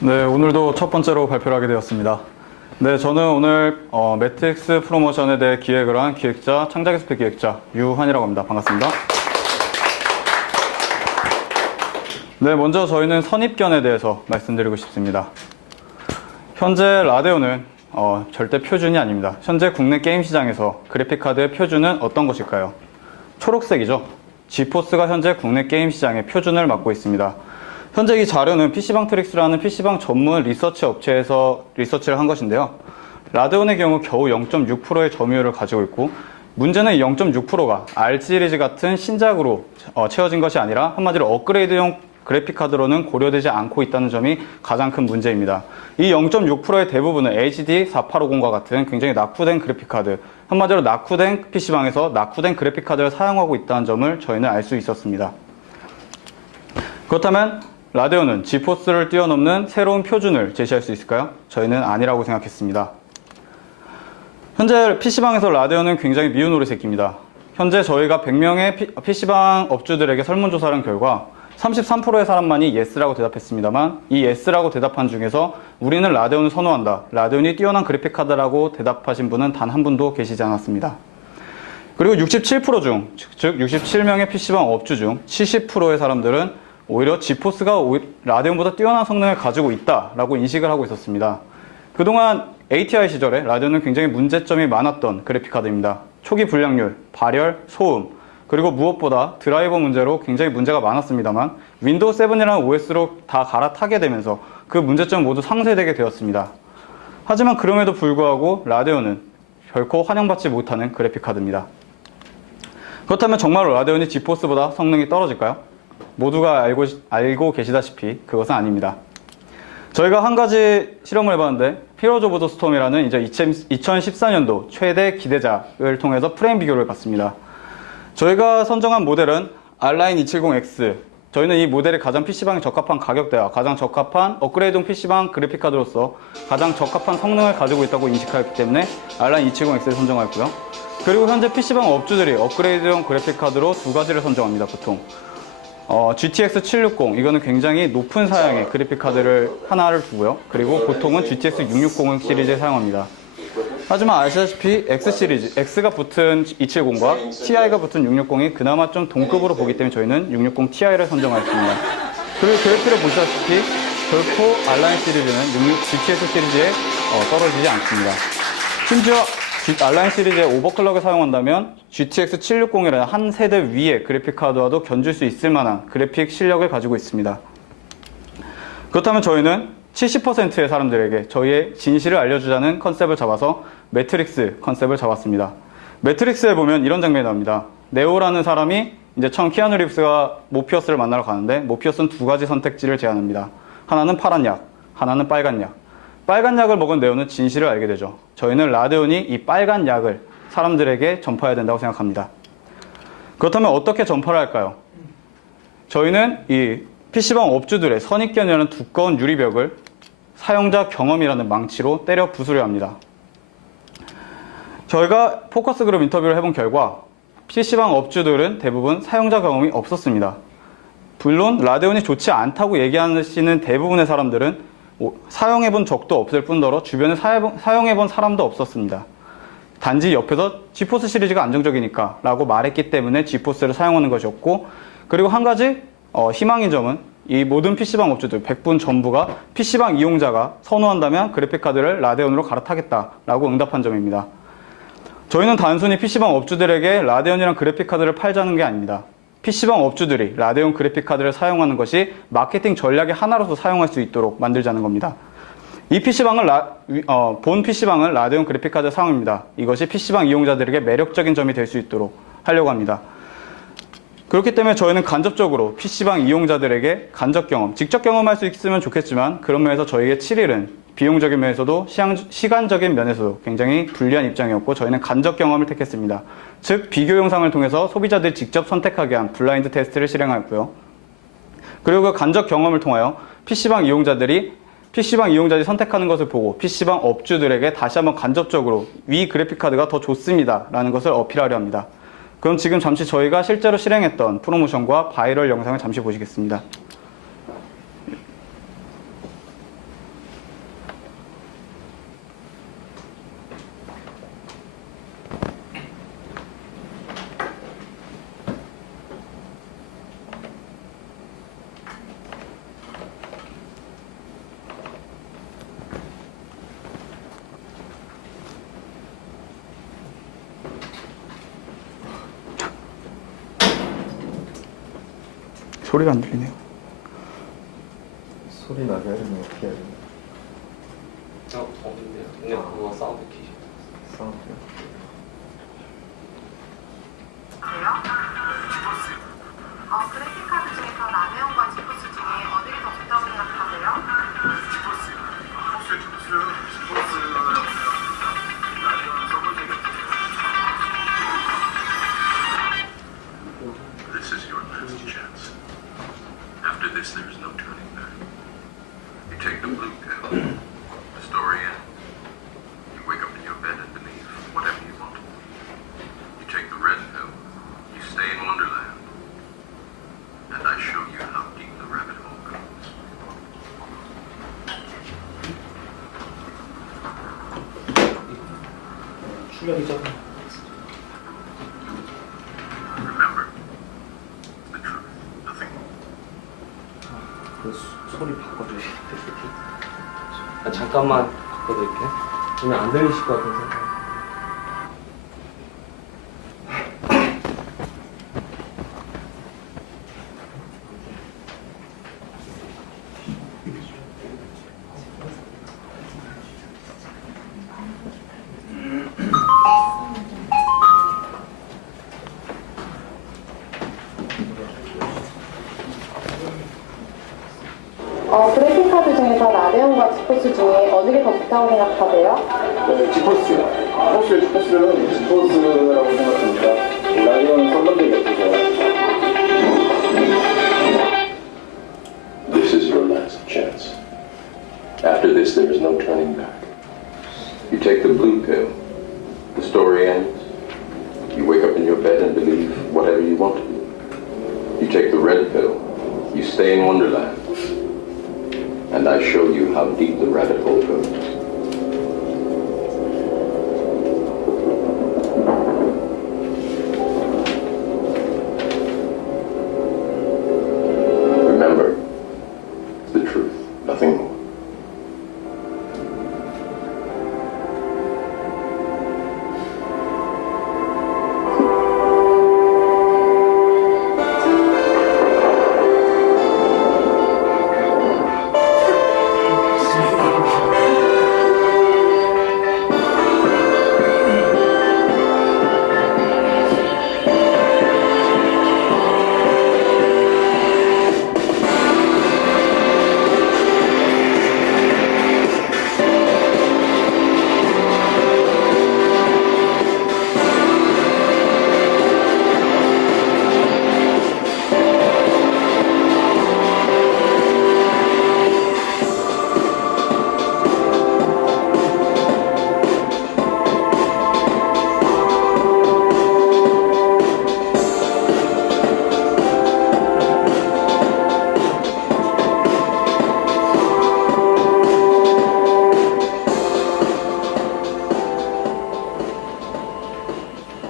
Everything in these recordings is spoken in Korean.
네, 오늘도 첫 번째로 발표를 하게 되었습니다. 네, 저는 오늘 매트릭스 프로모션에 대해 기획을 한 기획자, 창작의 숲의 기획자 유환이라고 합니다. 반갑습니다. 네, 먼저 저희는 선입견에 대해서 말씀드리고 싶습니다. 현재 라데온은 절대 표준이 아닙니다. 현재 국내 게임 시장에서 그래픽카드의 표준은 어떤 것일까요? 초록색이죠. 지포스가 현재 국내 게임 시장의 표준을 맡고 있습니다. 현재 이 자료는 PC방 트릭스라는 PC방 전문 리서치 업체에서 리서치를 한 것인데요. 라데온의 경우 겨우 0.6%의 점유율을 가지고 있고, 문제는 이 0.6%가 R 시리즈 같은 신작으로 채워진 것이 아니라 한마디로 업그레이드용 그래픽카드로는 고려되지 않고 있다는 점이 가장 큰 문제입니다. 이 0.6%의 대부분은 HD 4850과 같은 굉장히 낙후된 그래픽카드, 한마디로 낙후된 PC방에서 낙후된 그래픽카드를 사용하고 있다는 점을 저희는 알 수 있었습니다. 그렇다면 라데온은 지포스를 뛰어넘는 새로운 표준을 제시할 수 있을까요? 저희는 아니라고 생각했습니다. 현재 PC방에서 라데온은 굉장히 미운 오리새끼입니다. 현재 저희가 100명의 PC방 업주들에게 설문조사를 한 결과 33%의 사람만이 예스라고 대답했습니다만, 이 예스라고 대답한 중에서 우리는 라데온을 선호한다, 라데온이 뛰어난 그래픽카드라고 대답하신 분은 단 한 분도 계시지 않았습니다. 그리고 67% 중, 즉 67명의 PC방 업주 중 70%의 사람들은 오히려 지포스가 라데온보다 뛰어난 성능을 가지고 있다라고 인식을 하고 있었습니다. 그동안 ATI 시절에 라데온은 굉장히 문제점이 많았던 그래픽카드입니다. 초기 불량률, 발열, 소음, 그리고 무엇보다 드라이버 문제로 굉장히 문제가 많았습니다만, 윈도우 7이라는 OS로 다 갈아타게 되면서 그 문제점 모두 상쇄되게 되었습니다. 하지만 그럼에도 불구하고 라데온은 결코 환영받지 못하는 그래픽카드입니다. 그렇다면 정말로 라데온이 지포스보다 성능이 떨어질까요? 모두가 알고 계시다시피 그것은 아닙니다. 저희가 한 가지 실험을 해봤는데, 히어로즈 오브 더 스톰이라는 이제 2014년도 최대 기대작을 통해서 프레임 비교를 봤습니다. 저희가 선정한 모델은 R9 270X. 저희는 이 모델이 가장 PC방에 적합한 가격대와 가장 적합한 업그레이드용 PC방 그래픽카드로서 가장 적합한 성능을 가지고 있다고 인식하였기 때문에 R9 270X를 선정하였고요. 그리고 현재 PC방 업주들이 업그레이드용 그래픽카드로 두 가지를 선정합니다, 보통. GTX 760, 이거는 굉장히 높은 사양의 그래픽카드를 하나를 두고요. 그리고 보통은 GTX 660 시리즈를 사용합니다. 하지만 아시다시피 X 시리즈, X가 붙은 270과 TI가 붙은 660이 그나마 좀 동급으로 보기 때문에 저희는 660 TI를 선정하였습니다. 그리고 그래픽을 보시다시피 결코 R9 시리즈는 GTX 시리즈에 떨어지지 않습니다. 심지어 R9 시리즈의 오버클럭을 사용한다면 GTX 760이라는 한 세대 위의 그래픽카드와도 견줄 수 있을 만한 그래픽 실력을 가지고 있습니다. 그렇다면 저희는 70%의 사람들에게 저희의 진실을 알려주자는 컨셉을 잡아서 매트릭스 컨셉을 잡았습니다. 매트릭스에 보면 이런 장면이 나옵니다. 네오라는 사람이 이제 처음 키아누 리브스가 모피어스를 만나러 가는데, 모피어스는 두 가지 선택지를 제안합니다. 하나는 파란 약, 하나는 빨간 약. 빨간 약을 먹은 네오는 진실을 알게 되죠. 저희는 라데온이 이 빨간 약을 사람들에게 전파해야 된다고 생각합니다. 그렇다면 어떻게 전파를 할까요? 저희는 이 PC방 업주들의 선입견이라는 두꺼운 유리벽을 사용자 경험이라는 망치로 때려 부수려 합니다. 저희가 포커스 그룹 인터뷰를 해본 결과 PC방 업주들은 대부분 사용자 경험이 없었습니다. 물론 라데온이 좋지 않다고 얘기하시는 대부분의 사람들은 사용해본 적도 없을 뿐더러 주변에 사용해본 사람도 없었습니다. 단지 옆에서 지포스 시리즈가 안정적이니까 라고 말했기 때문에 지포스를 사용하는 것이었고, 그리고 한 가지 희망인 점은 이 모든 PC방 업주들 100분 전부가 PC방 이용자가 선호한다면 그래픽카드를 라데온으로 갈아타겠다라고 응답한 점입니다. 저희는 단순히 PC방 업주들에게 라데온이란 그래픽카드를 팔자는 게 아닙니다. PC방 업주들이 라데온 그래픽카드를 사용하는 것이 마케팅 전략의 하나로서 사용할 수 있도록 만들자는 겁니다. 이 PC방은 본 PC방은 라데온 그래픽카드 사용입니다. 이것이 PC방 이용자들에게 매력적인 점이 될 수 있도록 하려고 합니다. 그렇기 때문에 저희는 간접적으로 PC방 이용자들에게 간접 경험, 직접 경험할 수 있으면 좋겠지만, 그런 면에서 저희의 7일은 비용적인 면에서도 시간적인 면에서도 굉장히 불리한 입장이었고, 저희는 간접 경험을 택했습니다. 즉 비교 영상을 통해서 소비자들이 직접 선택하게 한 블라인드 테스트를 실행하였고요. 그리고 그 간접 경험을 통하여 PC방 이용자들이 선택하는 것을 보고 PC방 업주들에게 다시 한번 간접적으로 위 그래픽카드가 더 좋습니다 라는 것을 어필하려 합니다. 그럼 지금 잠시 저희가 실제로 실행했던 프로모션과 바이럴 영상을 잠시 보시겠습니다. 소리가 안 들리네요. 소리 나게 하려면 어떻게 해야 되나? 근데 그거 사운드 키. 사운드요? 그래픽카드 중에서 라데온과 지포스 중에 어디가 더 좋다고 생각하세요? This is your last chance. After this, there is no turning back. You take the blue pill. The story ends. You wake up in your bed and believe whatever you want. You take the red pill. You stay in Wonderland. And I show you how deep the rabbit hole goes. Remember, the truth, nothing more. 그 소리 바꿔주시면 잠깐만 바꿔드릴게. 그러면 안 들리실 것 같아서. 그래픽카드 중에서 라데온과 지포스 중에 어디가 더 좋다고 생각하세요? 지포스요. 포스의 지포스는 지포스라고 생각합니다. 라디오는 썬던데이겠죠. This is your last chance. After this, there is no turning back. You take the blue pill. The story ends. You wake up in your bed and believe whatever you want to. You take the red pill. You stay in Wonderland. And I show you how deep the rabbit hole goes. Remember, the truth, nothing more.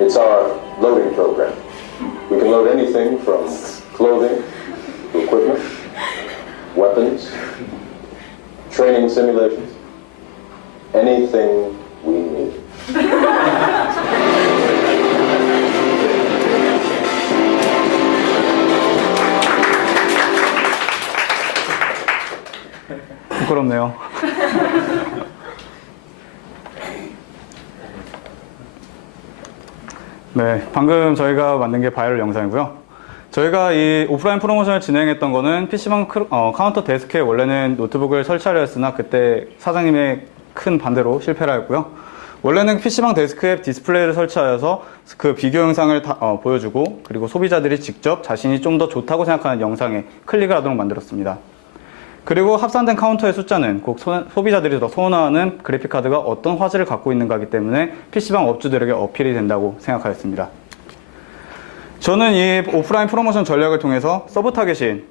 It's our loading program. We can load anything from clothing to equipment, weapons, training simulations, anything we need. 부끄럽네요. 네, 방금 저희가 만든 게 바이럴 영상이고요. 저희가 이 오프라인 프로모션을 진행했던 거는 PC방 카운터 데스크에 원래는 노트북을 설치하려 했으나 그때 사장님의 큰 반대로 실패를 하였고요. 원래는 PC방 데스크에 디스플레이를 설치하여서 그 비교 영상을 보여주고 그리고 소비자들이 직접 자신이 좀 더 좋다고 생각하는 영상에 클릭을 하도록 만들었습니다. 그리고 합산된 카운터의 숫자는 꼭 소비자들이 더 선호하는 그래픽카드가 어떤 화질을 갖고 있는가이기 때문에 PC방 업주들에게 어필이 된다고 생각하였습니다. 저는 이 오프라인 프로모션 전략을 통해서 서브 타겟인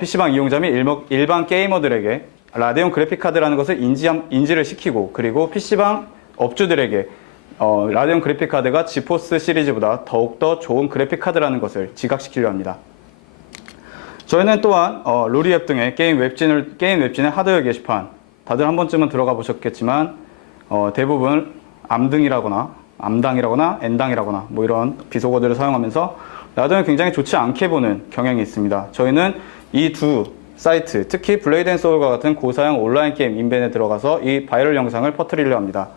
PC방 이용자 및 일반 게이머들에게 라데온 그래픽카드라는 것을 인지를 시키고 그리고 PC방 업주들에게 라데온 그래픽카드가 지포스 시리즈보다 더욱더 좋은 그래픽카드라는 것을 지각시키려 합니다. 저희는 또한 루리앱 등의 게임 웹진의 하드웨어 게시판 다들 한 번쯤은 들어가 보셨겠지만 대부분 암당이라거나 엔당이라거나 뭐 이런 비속어들을 사용하면서 라디오는 굉장히 좋지 않게 보는 경향이 있습니다. 저희는 이 두 사이트, 특히 블레이드 앤 소울과 같은 고사양 온라인 게임 인벤에 들어가서 이 바이럴 영상을 퍼뜨리려 합니다.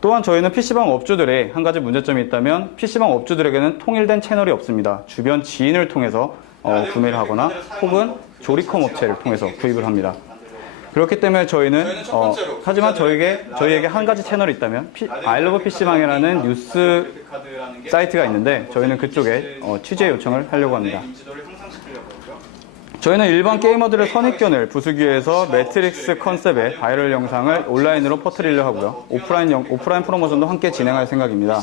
또한 저희는 PC방 업주들의 한 가지 문제점이 있다면 PC방 업주들에게는 통일된 채널이 없습니다. 주변 지인을 통해서 구매를 하거나 혹은 조리컴 업체를 통해서 구입을 합니다. 그렇기 때문에 저희는 하지만 저희에게 한 가지 채널이 있다면 아이러브 PC방이라는 뉴스 사이트가 있는데 저희는 그쪽에 취재 요청을 하려고 합니다. 저희는 일반 게이머들의 선입견을 부수기 위해서 매트릭스 컨셉의 바이럴 영상을 온라인으로 퍼뜨리려 하고요. 오프라인 프로모션도 함께 진행할 생각입니다.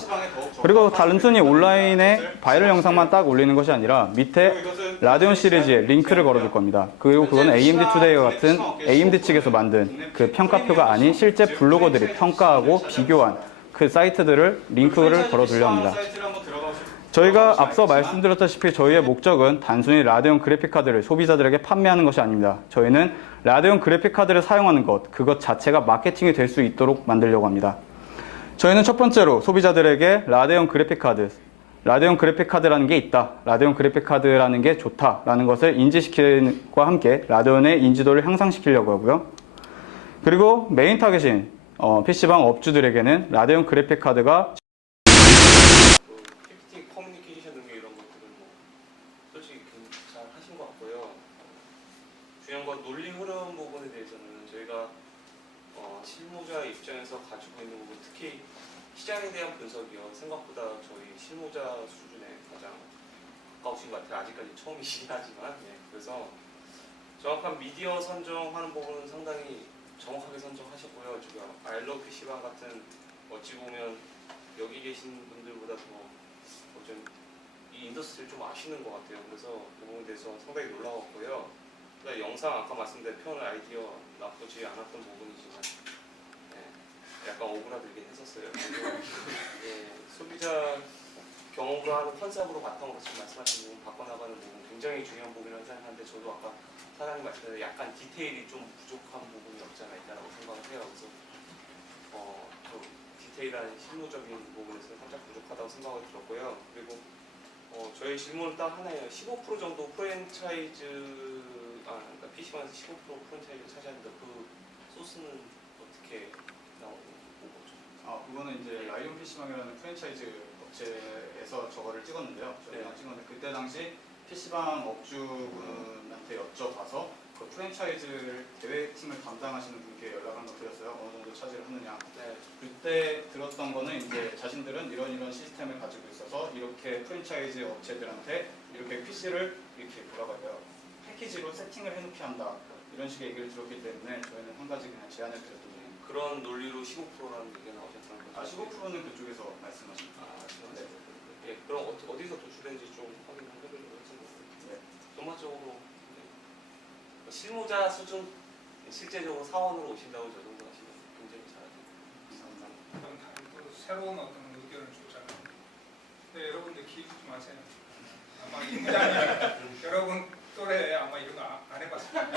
그리고 단순히 온라인에 바이럴 영상만 딱 올리는 것이 아니라 밑에 라데온 시리즈에 링크를 걸어줄 겁니다. 그리고 그건 AMD 투데이와 같은 AMD 측에서 만든 그 평가표가 아닌 실제 블로거들이 평가하고 비교한 그 사이트들을 링크를 걸어두려 합니다. 저희가 앞서 말씀드렸다시피 저희의 목적은 단순히 라데온 그래픽카드를 소비자들에게 판매하는 것이 아닙니다. 저희는 라데온 그래픽카드를 사용하는 것, 그것 자체가 마케팅이 될 수 있도록 만들려고 합니다. 저희는 첫 번째로 소비자들에게 라데온 그래픽카드라는 게 있다, 라데온 그래픽카드라는 게 좋다라는 것을 인지시키는과 함께 라데온의 인지도를 향상시키려고 하고요. 그리고 메인 타겟인 PC방 업주들에게는 라데온 그래픽카드가 PPT 커뮤니케이션 능력 이런 것들은 뭐 솔직히 잘 하신 것 같고요. 중요한 건 논리 흐름 부분에 대해서는 저희가 실무자 입장에서 가지고 있는 부분, 특히 시장에 대한 분석이요. 생각보다 저희 실무자 수준에 가장 가까우신 것 같아요. 아직까지 처음이시긴 하지만. 예, 그래서 정확한 미디어 선정하는 부분은 상당히 정확하게 선정하셨고요. 지금 아이러브 PC방 같은 어찌 보면 여기 계신 분들보다 더 좀 이 인더스트리를 좀 아시는 것 같아요. 그래서 그 부분에 대해서 상당히 놀라웠고요. 그다음에 영상 아까 말씀드린 표현 아이디어 나쁘지 않았던 부분이지만 약간 오그라들긴 했었어요. 예, 소비자 경험과 하는 컨셉으로 바탕으로 지금 말씀하신 부분 바꿔나가는 부분 굉장히 중요한 부분이라고 생각하는데 저도 아까 사장님 말씀대로 약간 디테일이 좀 부족한 부분이 없지 않아 있다고 생각을 해요. 그래서 좀 디테일한 실무적인 부분에서 살짝 부족하다고 생각을 들었고요. 그리고 저희 질문은 딱 하나예요. 15% 정도 프랜차이즈, 그러니까 PC방에서 15% 프랜차이즈를 차지하는데 그 소스는 어떻게 나오는 거죠? 그거는 이제 라이온 PC방이라는 프랜차이즈 업체에서 저거를 찍었는데요. 저희가 찍었는데 그때 당시 PC방 업주분한테 여쭤봐서 그 프랜차이즈 대회팀을 담당하시는 분께 연락 한번 드렸어요. 어느 정도 차지를 하느냐. 네. 그때 들었던 거는 이제 자신들은 이런 시스템을 가지고 있어서 이렇게 프랜차이즈 업체들한테 이렇게 PC를 이렇게 뭐라고 할까요? 패키지로 세팅을 해놓게 한다. 이런 식의 얘기를 들었기 때문에 저희는 한 가지 그냥 제안을 드렸더니 그런 논리로 15%라는 얘기가 나오셨다는 거죠? 15%는 그쪽에서 말씀하십니다. 네. 예, 그럼 어디서 도출된지 좀 확인을 해보려고 했습니다. 네. 전반적으로 실무자 수준, 실제적으로 사원으로 오신다고 저 정도 하시면 굉장히 잘하세요. 또 새로운 어떤 의견을 주잖아요. 근데 여러분들 기죽지 마세요. 아마 이 부장님 여러분 또래 아마 이런 거 안 해봤을 거예요.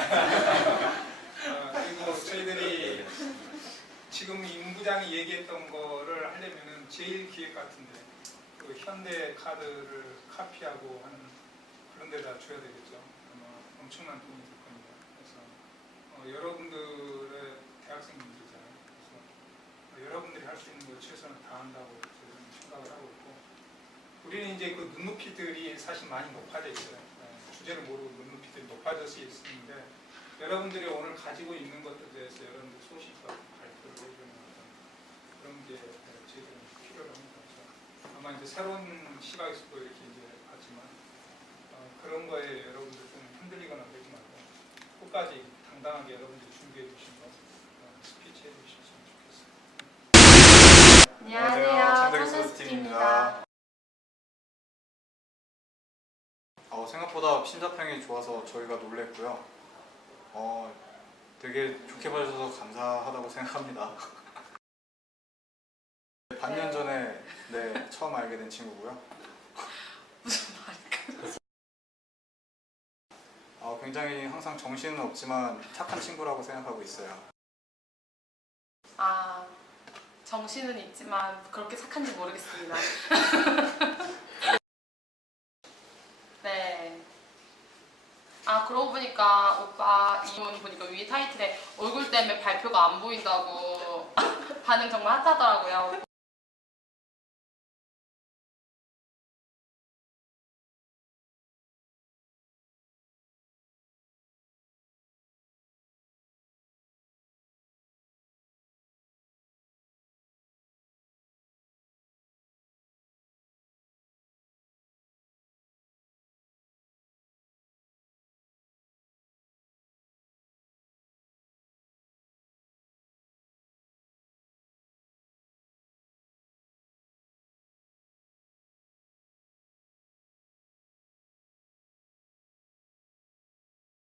그리고 저희들이 지금 임 부장이 얘기했던 거를 하려면은 제일 기획 같은데 그 현대 카드를 카피하고 하는 그런 데다 줘야 되겠죠. 아마 엄청난 돈이 들 겁니다. 그래서 여러분들의 대학생분들이잖아요. 그래서 여러분들이 할 수 있는 걸 최선을 다한다고 저는 생각을 하고 있고, 우리는 이제 그 눈높이들이 사실 많이 높아져 있어요. 주제를 모르고 눈높이들이 높아져서 있는데 여러분들이 오늘 가지고 있는 것들에 대해서 여러분들 소식과 발표를 해주는 그런 게 저희들은 필요로 합니다. 그래서 아마 이제 새로운 시각에서도 이렇게 이제 봤지만 그런 거에 여러분들 좀 흔들리거나 그러지 말고 끝까지 당당하게 여러분들 준비해 주신 거 스피치 해 주셨으면 좋겠어요. 안녕하세요. 찬스팀입니다. 생각보다 심사평이 좋아서 저희가 놀랬고요. 되게 좋게 봐주셔서 감사하다고 생각합니다. 반년 전에 처음 알게 된 친구고요. 무슨 말일까? 굉장히 항상 정신은 없지만 착한 친구라고 생각하고 있어요. 정신은 있지만 그렇게 착한지 모르겠습니다. 아까 이분 보니까 위에 타이틀에 얼굴 때문에 발표가 안 보인다고 반응 정말 핫하더라고요.